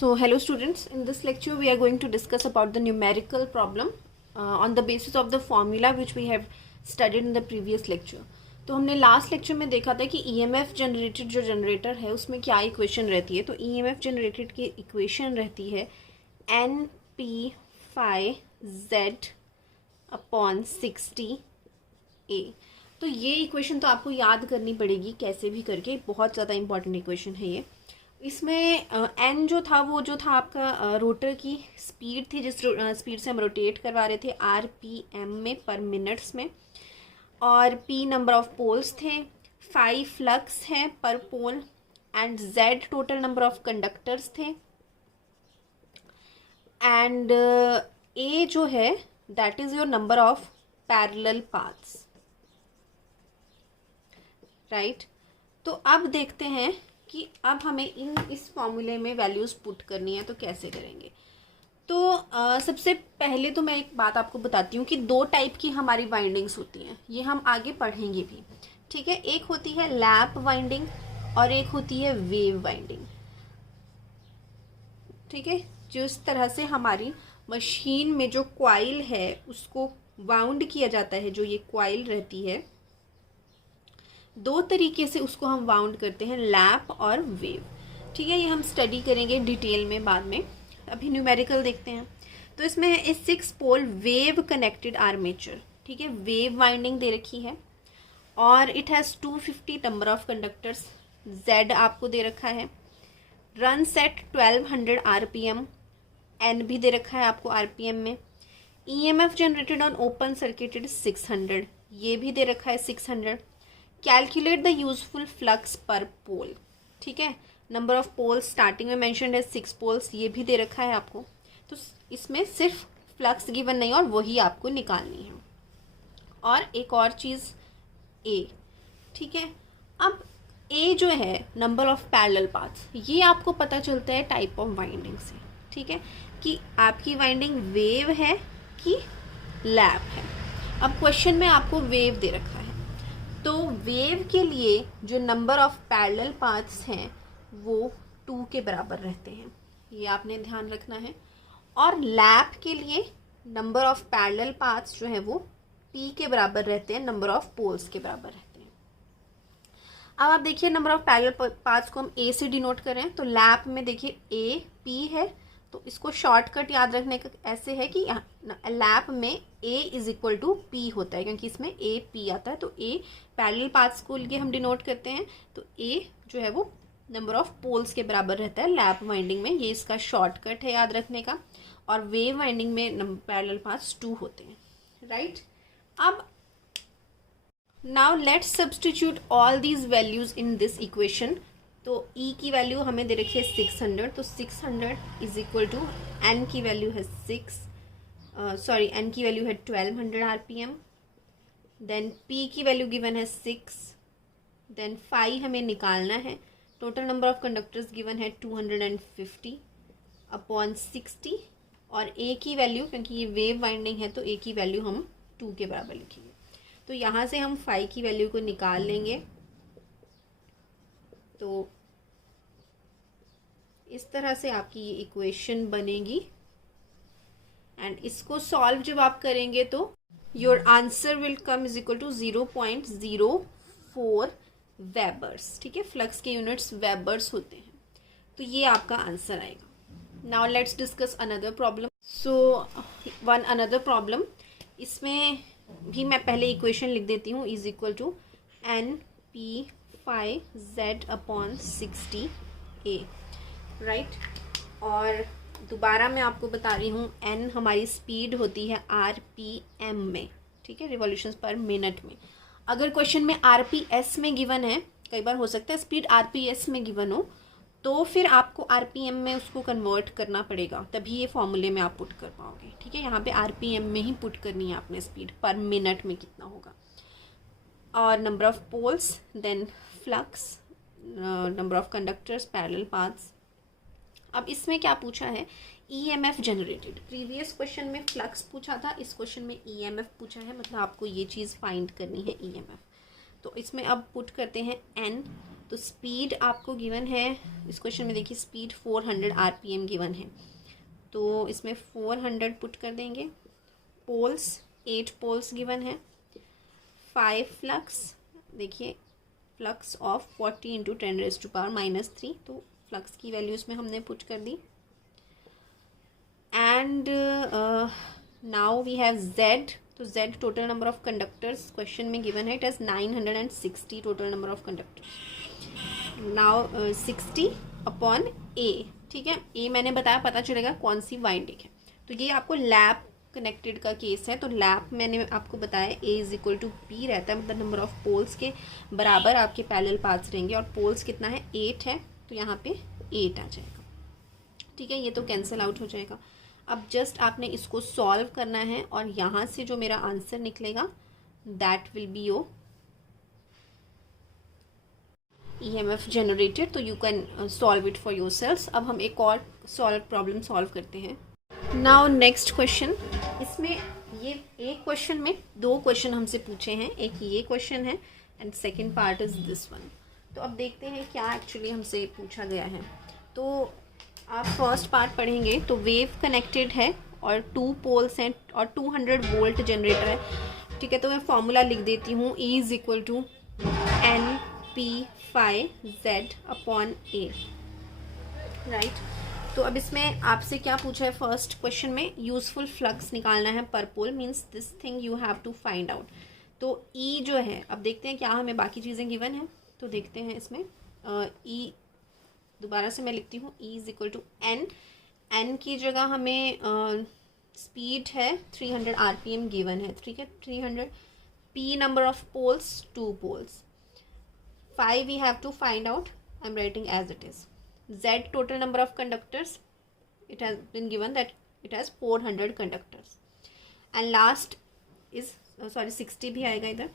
So hello students, in this lecture we are going to discuss about the numerical problem on the basis of the formula which we have studied in the previous lecture. तो हमने last lecture में देखा था कि EMF generated जो generator है उसमें क्या इक्वेशन रहती है. तो ईएमएफ जनरेटेड की इक्वेशन रहती है N P phi Z upon 60 A. तो ये इक्वेशन तो आपको याद करनी पड़ेगी कैसे भी करके, बहुत ज़्यादा इंपॉर्टेंट इक्वेशन है ये. इसमें एन जो था वो जो था आपका रोटर की स्पीड थी, जिस स्पीड से हम रोटेट करवा रहे थे आरपीएम में पर मिनट्स में, और पी नंबर ऑफ पोल्स थे, 5 फ्लक्स है पर pole, and Z total number of conductors थे, एंड ए जो है that is your number of parallel paths, right. तो अब देखते हैं कि अब हमें इस फॉर्मूले में वैल्यूज़ पुट करनी है तो कैसे करेंगे. तो सबसे पहले तो मैं एक बात आपको बताती हूँ कि दो टाइप की हमारी वाइंडिंग्स होती हैं, ये हम आगे पढ़ेंगे भी, ठीक है. एक होती है लैप वाइंडिंग और एक होती है वेव वाइंडिंग, ठीक है. जो इस तरह से हमारी मशीन में जो कॉइल है उसको वाउंड किया जाता है, जो ये कॉइल रहती है, दो तरीके से उसको हम वाउंड करते हैं, लैप और वेव, ठीक है. ये हम स्टडी करेंगे डिटेल में बाद में. अभी न्यूमेरिकल देखते हैं. तो इसमें है 6 पोल वेव कनेक्टेड आर्मेचर, ठीक है. वेव वाइंडिंग दे रखी है और it has 250 number of conductors, Z आपको दे रखा है, रन सेट 1200 आरपीएम, एन भी दे रखा है आपको आरपीएम में. EMF generated on open circuited 600, ये भी दे रखा है 600. कैलकुलेट द यूजफुल फ्लक्स पर पोल, ठीक है. नंबर ऑफ पोल्स स्टार्टिंग में मेंशन्ड है 6 पोल्स, ये भी दे रखा है आपको. तो इसमें सिर्फ फ्लक्स गिवन नहीं और वही आपको निकालनी है. और एक और चीज़ ए, ठीक है. अब ए जो है नंबर ऑफ पैरेलल पाथ्स, ये आपको पता चलता है टाइप ऑफ वाइंडिंग से, ठीक है, कि आपकी वाइंडिंग वेव है कि लैप है. अब क्वेश्चन में आपको वेव दे रखा है, तो वेव के लिए जो नंबर ऑफ पैरेलल पाथ्स हैं वो 2 के बराबर रहते हैं, ये आपने ध्यान रखना है. और लैप के लिए नंबर ऑफ पैरेलल पाथ्स जो है वो p के बराबर रहते हैं, नंबर ऑफ पोल्स के बराबर रहते हैं. अब आप देखिए नंबर ऑफ पैरेलल पाथ्स को हम a से डिनोट करें तो लैप में देखिए a p है, तो इसको शॉर्टकट याद रखने का ऐसे है कि लैप में a is equal to P होता है, क्योंकि इसमें a p आता है. तो a पैरेलल पाथ्स को लिए हम डिनोट करते हैं, तो a जो है वो नंबर ऑफ पोल्स के बराबर रहता है लैप वाइंडिंग में, ये इसका शॉर्टकट है याद रखने का. और वेव वाइंडिंग में पैरेलल पाथ्स 2 होते हैं, राइट. अब now let's substitute all these values in this equation. तो E की वैल्यू हमें दे रखी है 600, तो 600 इज इक्वल टू N की वैल्यू है N की वैल्यू है 1200 आरपीएम, देन P की वैल्यू गिवन है 6, देन फाई हमें निकालना है. Total number of conductors given है 250 अपॉन 60, और A की वैल्यू, क्योंकि ये वेव वाइंडिंग है तो A की वैल्यू हम 2 के बराबर लिखेंगे. तो यहाँ से हम फाई की वैल्यू को निकाल लेंगे. तो इस तरह से आपकी ये इक्वेशन बनेगी, एंड इसको सॉल्व जब आप करेंगे तो your answer will come is equal to 0.04 webers, ठीक है. फ्लक्स के यूनिट्स वेबर्स होते हैं, तो ये आपका आंसर आएगा. Now let's discuss another problem. So another problem, इसमें भी मैं पहले इक्वेशन लिख देती हूँ, is equal to N P phi Z upon 60 A, right. और दोबारा मैं आपको बता रही हूँ एन हमारी स्पीड होती है आरपीएम में, ठीक है, रिवॉल्यूशंस पर मिनट में. अगर क्वेश्चन में आरपीएस में गिवन है, कई बार हो सकता है स्पीड आरपीएस में गिवन हो, तो फिर आपको आरपीएम में उसको कन्वर्ट करना पड़ेगा, तभी ये फॉर्मूले में आप पुट कर पाओगे, ठीक है. यहाँ पे आरपीएम में ही पुट करनी है आपने स्पीड, पर मिनट में कितना होगा, और number of poles, then flux, number of conductors, parallel paths. अब इसमें क्या पूछा है, ईएमएफ जनरेटेड. प्रीवियस क्वेश्चन में फ्लक्स पूछा था, इस क्वेश्चन में ईएमएफ पूछा है, मतलब आपको ये चीज़ फाइंड करनी है ईएमएफ. तो इसमें अब पुट करते हैं एन तो स्पीड आपको गिवन है इस क्वेश्चन में, देखिए स्पीड 400 RPM गिवन है, तो इसमें 400 पुट कर देंगे। पोल्स 8 पोल्स गिवन है। 5 फ्लक्स, देखिए फ्लक्स ऑफ 40 × 10⁻³ तो फ्लक्स की वैल्यूज़ में हमने पुट कर दी। And now we have Z, तो Z total number of conductors question में गिवन है, it is 960 total number of conductors. Now 60/A, ठीक है, A मैंने बताया पता चलेगा कौन सी वाइंडिंग है। तो ये आपको लैप कनेक्टेड का केस है, तो लैप मैंने आपको बताया A = P रहता है, मतलब नंबर ऑफ पोल्स के बराबर आपके पैरेलल पाथ्स रहेंगे, और पोल्स कितना है 8 है, तो यहाँ पे 8 आ जाएगा, ठीक है, ये तो कैंसिल आउट हो जाएगा। अब जस्ट आपने इसको सॉल्व करना है, और यहाँ से जो मेरा आंसर निकलेगा that will be your EMF generated, तो you can solve it for yourself. अब हम एक और प्रॉब्लम सॉल्व करते हैं। नाउ नेक्स्ट क्वेश्चन, इसमें ये एक क्वेश्चन में 2 क्वेश्चन हमसे पूछे हैं, एक ये क्वेश्चन है and second part is this one. तो अब देखते हैं क्या एक्चुअली हमसे पूछा गया है। तो आप फर्स्ट पार्ट पढ़ेंगे तो वेव कनेक्टेड है और 2 पोल्स हैं और 200 वोल्ट जनरेटर है, ठीक है। तो मैं फॉर्मूला लिख देती हूँ, E = N/P∅Z/A, राइट। तो अब इसमें आपसे क्या पूछा है, फर्स्ट क्वेश्चन में यूजफुल फ्लक्स निकालना है पर pole, means this thing you have to find out. तो E जो है, अब देखते हैं क्या हमें बाकी चीज़ें गिवन है, तो देखते हैं इसमें E दोबारा से मैं लिखती हूँ, E = N की जगह हमें स्पीड है 300 RPM गिवन है, ठीक है, 300। P number of poles 2 poles. 5 we have to find out, I am writing as it is. Z total number of conductors, it has been given that it has 400 conductors. And last is 60 भी आएगा इधर,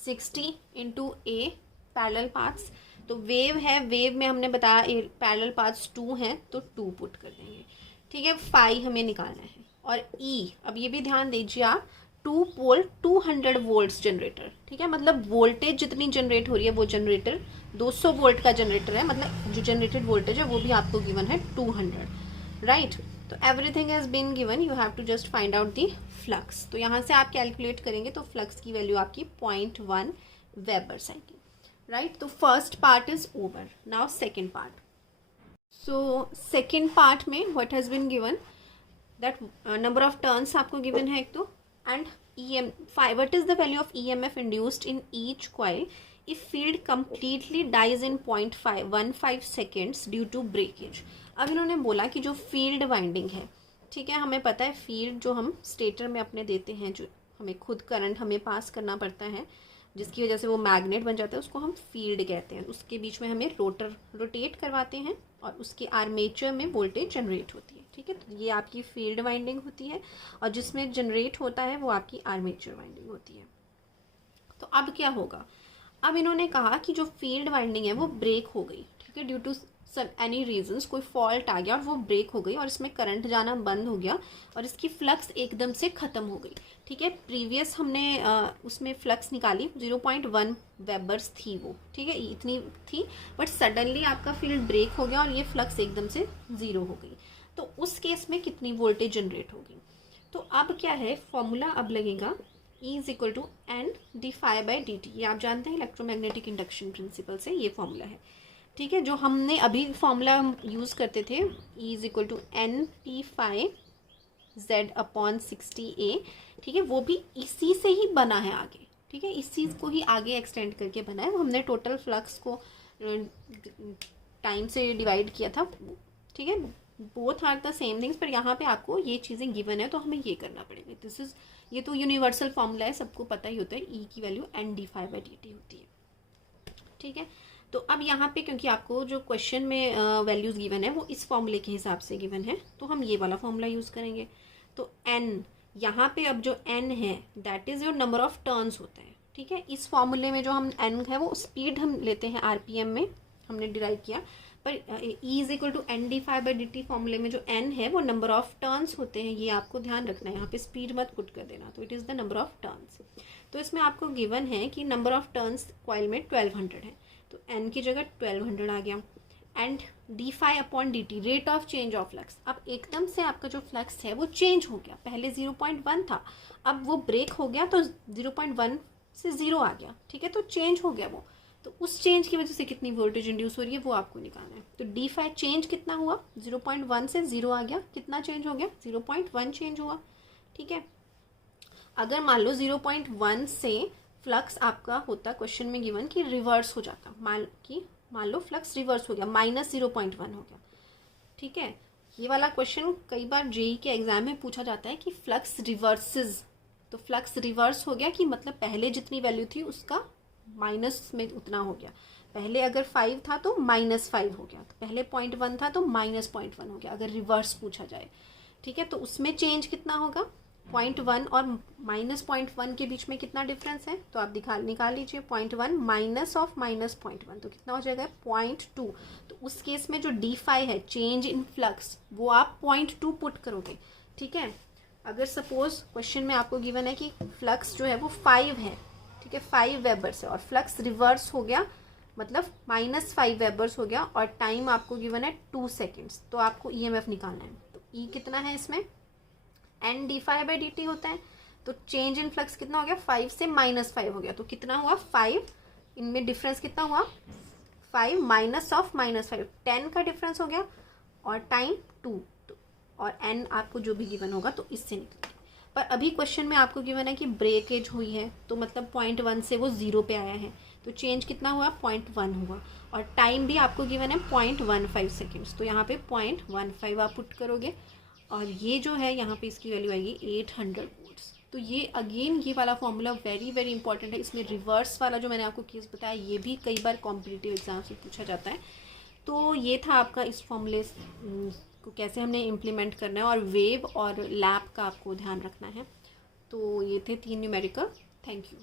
60 × A parallel paths. तो wave है, wave में हमने बताया parallel paths 2 हैं, तो 2 पुट कर देंगे, ठीक है। 5 हमें निकालना है। और E, अब ये भी ध्यान दीजिए आप, 2 पोल 200 वोल्ट्स जनरेटर, ठीक है, मतलब वोल्टेज जितनी जनरेट हो रही है वो जनरेटर 200 वोल्ट का जनरेटर है, मतलब जो जनरेटेड वोल्टेज है वो भी आपको गिवन है 200, राइट। तो everything has been given, you have to just find out the flux. तो यहाँ से आप कैलकुलेट करेंगे तो फ्लक्स की वैल्यू आपकी 0.1 वेबर साइकिल, राइट। तो first part is over. Now second part. So second part में what has been given, that number of turns आपको गिवन है एक तो, and what is the value of EMF induced in each coil if field completely dies in 0.15 seconds due to breakage। अब इन्होंने बोला कि जो फील्ड वाइंडिंग है, ठीक है, हमें पता है फील्ड जो हम स्टेटर में अपने देते हैं, जो हमें खुद करंट हमें पास करना पड़ता है, जिसकी वजह से वो मैग्नेट बन जाता है, उसको हम फील्ड कहते हैं। उसके बीच में हमें रोटेट करवाते हैं और उसके आर्मेचर में वोल्टेज जनरेट होती है, ठीक है। तो ये आपकी फील्ड वाइंडिंग होती है, और जिसमें जनरेट होता है वो आपकी आर्मेचर वाइंडिंग होती है। तो अब क्या होगा, अब इन्होंने कहा कि जो फील्ड वाइंडिंग है वो ब्रेक हो गई, ठीक है, ड्यू टू एनी रीजंस, कोई फॉल्ट आ गया और वो ब्रेक हो गई और इसमें करंट जाना बंद हो गया और इसकी फ्लक्स एकदम से ख़त्म हो गई, ठीक है। प्रीवियस हमने उसमें फ्लक्स निकाली 0.1 वेबर्स थी वो, ठीक है, इतनी थी, बट सडनली आपका फील्ड ब्रेक हो गया और ये फ्लक्स एकदम से 0 हो गई। तो उस केस में कितनी वोल्टेज जनरेट होगी। तो अब क्या है, फॉर्मूला अब लगेगा E = N/dt। ये आप जानते हैं इलेक्ट्रोमैग्नेटिक इंडक्शन प्रिंसिपल से ये फॉर्मूला है, ठीक है, जो हमने अभी फॉर्मूला यूज़ करते थे, E = N/P∅Z/60A, ठीक है, वो भी इसी से ही बना है आगे, ठीक है, इस चीज़ को ही आगे एक्सटेंड करके बना है। हमने टोटल फ्लक्स को टाइम से डिवाइड किया था, ठीक है, both are the same things, पर यहाँ पे आपको ये चीज़ें गिवन है तो हमें ये करना पड़ेगा। दिस इज, ये तो यूनिवर्सल फॉर्मूला है, सबको पता ही होता है, E की वैल्यू N/dt होती है, ठीक है। तो अब यहाँ पे क्योंकि आपको जो क्वेश्चन में वैल्यूज़ गिवन है वो इस फॉर्मूले के हिसाब से गिवन है, तो हम ये वाला फॉर्मूला यूज़ करेंगे। तो N, यहाँ पे अब जो N है that is your number of turns होता है, ठीक है। इस फॉर्मूले में जो हम N है वो स्पीड हम लेते हैं RPM में, हमने डिराइव किया, पर E = N/dt फॉर्मूले में जो N है वो नंबर ऑफ टर्न्स होते हैं, ये आपको ध्यान रखना है, यहाँ पे स्पीड मत पुट कर देना। तो it is the number of turns. तो इसमें आपको गिवन है कि नंबर ऑफ टर्न्स कॉइल में 1200 है, तो n की जगह 1200 आ गया। And d∅/dt rate of change of flux. अब एकदम से आपका जो फ्लक्स है वो चेंज हो गया, पहले 0.1 था, अब वो ब्रेक हो गया तो 0.1 से 0 आ गया, ठीक है, तो चेंज हो गया वो। तो उस चेंज की वजह से कितनी वोल्टेज इंड्यूस हो रही है वो आपको निकालना है। तो d∅ चेंज कितना हुआ, 0.1 से 0 आ गया, कितना चेंज हो गया, 0.1 चेंज हुआ, ठीक है। अगर मान लो 0.1 से फ्लक्स आपका होता क्वेश्चन में गिवन कि रिवर्स हो जाता, मान लो फ्लक्स रिवर्स हो गया, -0.1 हो गया, ठीक है। ये वाला क्वेश्चन कई बार जेई के एग्जाम में पूछा जाता है कि फ्लक्स रिवर्सेस, तो फ्लक्स रिवर्स हो गया कि मतलब पहले जितनी वैल्यू थी उसका माइनस में उतना हो गया। पहले अगर 5 था तो -5 हो गया, तो पहले 0.1 था तो -0.1 हो गया, अगर रिवर्स पूछा जाए, ठीक है। तो उसमें चेंज कितना होगा, 0.1 और -0.1 के बीच में कितना डिफरेंस है, तो आप निकाल लीजिए, 0.1 माइनस ऑफ -0.1 तो कितना हो जाएगा, 0.2। तो उस केस में जो d∅ है चेंज इन फ्लक्स वो आप 0.2 पुट करोगे, ठीक है। अगर सपोज क्वेश्चन में आपको गिवन है कि फ्लक्स जो है वो 5 है, ठीक है, 5 वेबर्स है, और फ्लक्स रिवर्स हो गया मतलब -5 वेबर्स हो गया, और टाइम आपको गिवन है 2 सेकेंड्स, तो आपको EMF निकालना है। तो E कितना है इसमें, n d∅/dt होता है, तो चेंज इन फ्लक्स कितना हो गया, 5 से -5 हो गया, तो कितना हुआ 5, इनमें डिफरेंस कितना हुआ 5 माइनस ऑफ -5, 10 का डिफरेंस हो गया, और टाइम 2, और n आपको जो भी गिवन होगा तो इससे निकलेगा। पर अभी क्वेश्चन में आपको गिवन है कि ब्रेकेज हुई है, तो मतलब 0.1 से वो 0 पे आया है, तो चेंज कितना हुआ 0.1 हुआ, और टाइम भी आपको गिवन है 0.15 सेकेंड्स, तो यहाँ पे 0.15 आप पुट करोगे, और ये जो है यहाँ पे इसकी वैल्यू आएगी 800 वोल्ट्स। तो ये अगेन ये वाला फॉर्मूला वेरी वेरी इंपॉर्टेंट है। इसमें रिवर्स वाला जो मैंने आपको केस बताया ये भी कई बार कॉम्पिटिटिव एग्जाम से पूछा जाता है। तो ये था आपका इस फॉर्मूले को कैसे हमने इम्प्लीमेंट करना है, और वेव और लैप का आपको ध्यान रखना है। तो ये थे 3 न्यूमेरिकल। Thank you.